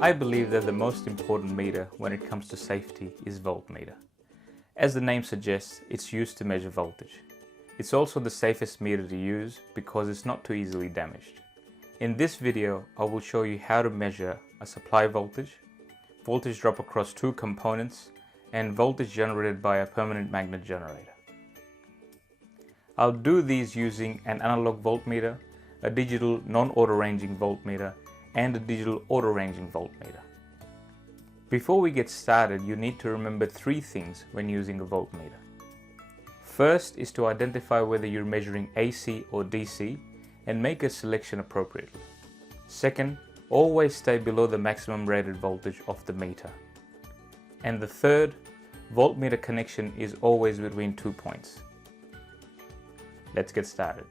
I believe that the most important meter when it comes to safety is voltmeter. As the name suggests, it's used to measure voltage. It's also the safest meter to use because it's not too easily damaged. In this video, I will show you how to measure a supply voltage drop across two components, and voltage generated by a permanent magnet generator. I'll do these using an analog voltmeter, a digital non-auto-ranging voltmeter, and a digital auto-ranging voltmeter. Before we get started, you need to remember three things when using a voltmeter. First is to identify whether you're measuring AC or DC and make a selection appropriately. Second, always stay below the maximum rated voltage of the meter. And the third, voltmeter connection is always between 2 points. Let's get started.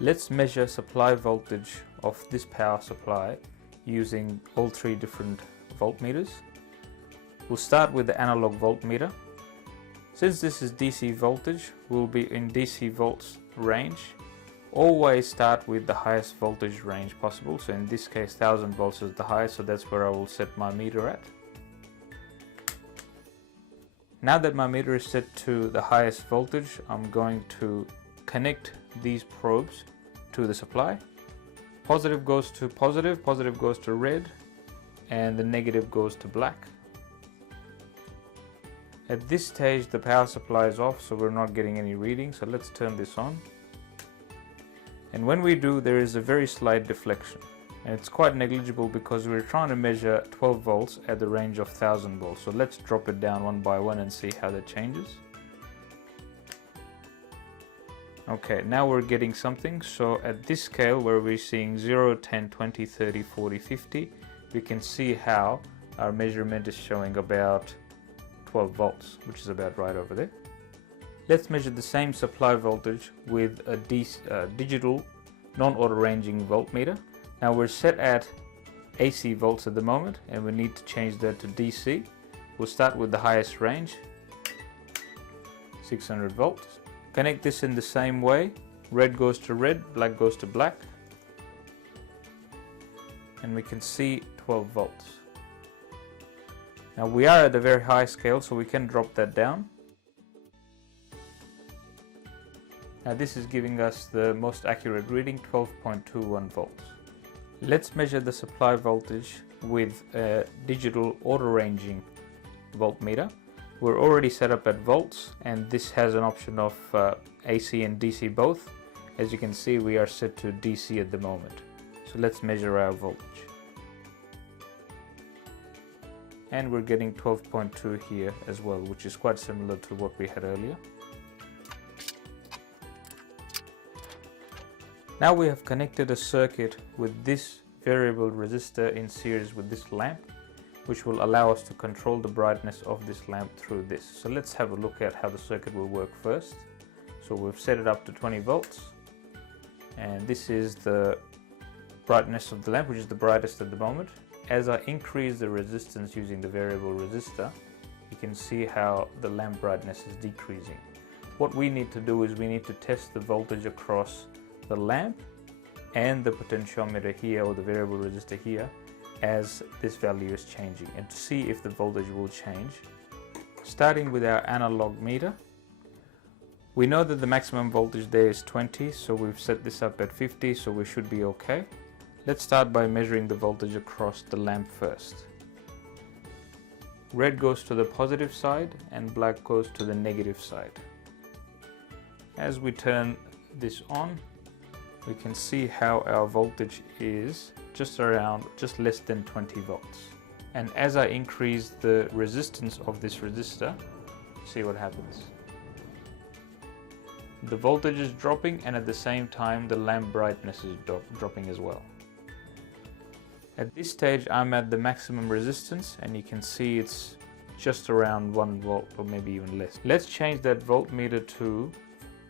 Let's measure supply voltage of this power supply using all three different voltmeters. We'll start with the analog voltmeter. Since this is DC voltage, we'll be in DC volts range. Always start with the highest voltage range possible. So in this case, 1000 volts is the highest, so that's where I will set my meter at. Now that my meter is set to the highest voltage, I'm going to connect these probes to the supply. Positive goes to positive, positive goes to red, and the negative goes to black. At this stage, the power supply is off, so we're not getting any reading, so let's turn this on. And when we do, there is a very slight deflection, and it's quite negligible because we're trying to measure 12 volts at the range of 1000 volts. So let's drop it down one by one and see how that changes. Okay, now we're getting something. So at this scale where we're seeing 0, 10, 20, 30, 40, 50, we can see how our measurement is showing about 12 volts, which is about right over there. Let's measure the same supply voltage with a digital non-auto-ranging voltmeter. Now we're set at AC volts at the moment, and we need to change that to DC. We'll start with the highest range, 600 volts. Connect this in the same way. Red goes to red, black goes to black. And we can see 12 volts. Now we are at a very high scale, so we can drop that down. Now this is giving us the most accurate reading, 12.21 volts. Let's measure the supply voltage with a digital auto-ranging voltmeter. We're already set up at volts, and this has an option of AC and DC both. As you can see, we are set to DC at the moment. So let's measure our voltage. And we're getting 12.2 here as well, which is quite similar to what we had earlier. Now we have connected a circuit with this variable resistor in series with this lamp, which will allow us to control the brightness of this lamp through this. So let's have a look at how the circuit will work first. So we've set it up to 20 volts, and this is the brightness of the lamp, which is the brightest at the moment. As I increase the resistance using the variable resistor, you can see how the lamp brightness is decreasing. What we need to do is we need to test the voltage across the lamp and the potentiometer here, or the variable resistor here, as this value is changing, and to see if the voltage will change. Starting with our analog meter, we know that the maximum voltage there is 20, so we've set this up at 50, so we should be okay. Let's start by measuring the voltage across the lamp first. Red goes to the positive side and black goes to the negative side. As we turn this on, we can see how our voltage is just less than 20 volts. And as I increase the resistance of this resistor, see what happens. The voltage is dropping, and at the same time the lamp brightness is dropping as well. At this stage I'm at the maximum resistance, and you can see it's just around 1 volt or maybe even less. Let's change that voltmeter to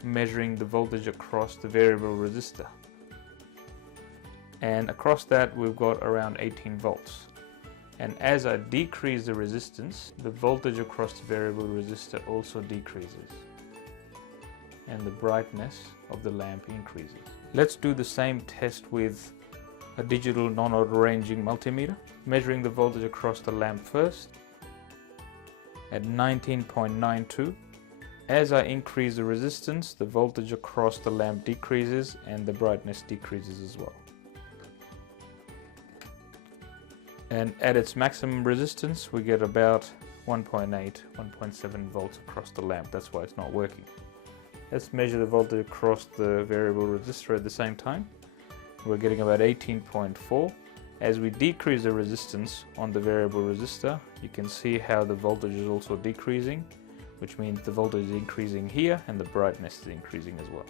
measuring the voltage across the variable resistor. And across that we've got around 18 volts. And as I decrease the resistance, the voltage across the variable resistor also decreases, and the brightness of the lamp increases. Let's do the same test with a digital non-auto-ranging multimeter, measuring the voltage across the lamp first at 19.92. As I increase the resistance, the voltage across the lamp decreases and the brightness decreases as well. And at its maximum resistance, we get about 1.8, 1.7 volts across the lamp. That's why it's not working. Let's measure the voltage across the variable resistor at the same time. We're getting about 18.4. As we decrease the resistance on the variable resistor, you can see how the voltage is also decreasing, which means the voltage is increasing here and the brightness is increasing as well.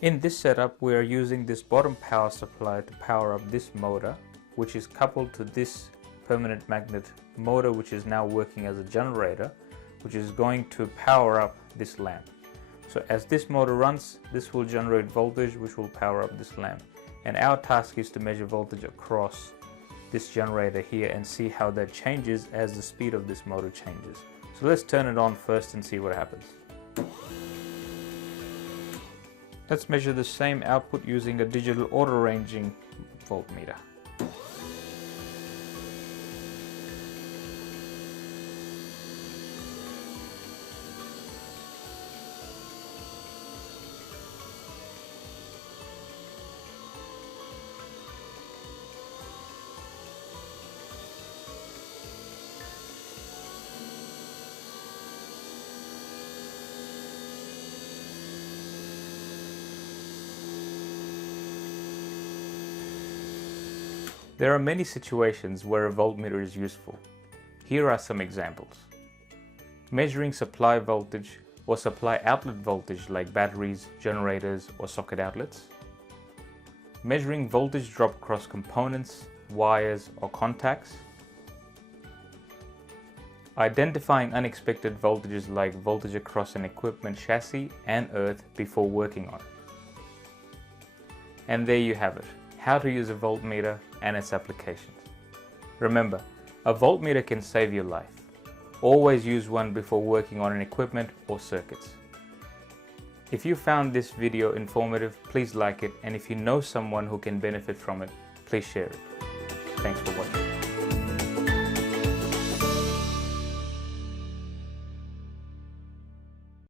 In this setup, we are using this bottom power supply to power up this motor, which is coupled to this permanent magnet motor, which is now working as a generator, which is going to power up this lamp. So as this motor runs, this will generate voltage which will power up this lamp. And our task is to measure voltage across this generator here and see how that changes as the speed of this motor changes. So let's turn it on first and see what happens. Let's measure the same output using a digital auto-ranging voltmeter. There are many situations where a voltmeter is useful. Here are some examples. Measuring supply voltage or supply outlet voltage like batteries, generators or socket outlets. Measuring voltage drop across components, wires or contacts. Identifying unexpected voltages like voltage across an equipment chassis and earth before working on it. And there you have it. How to use a voltmeter and its applications. Remember, a voltmeter can save your life. Always use one before working on an equipment or circuits. If you found this video informative, please like it, and if you know someone who can benefit from it, please share it. Thanks for watching.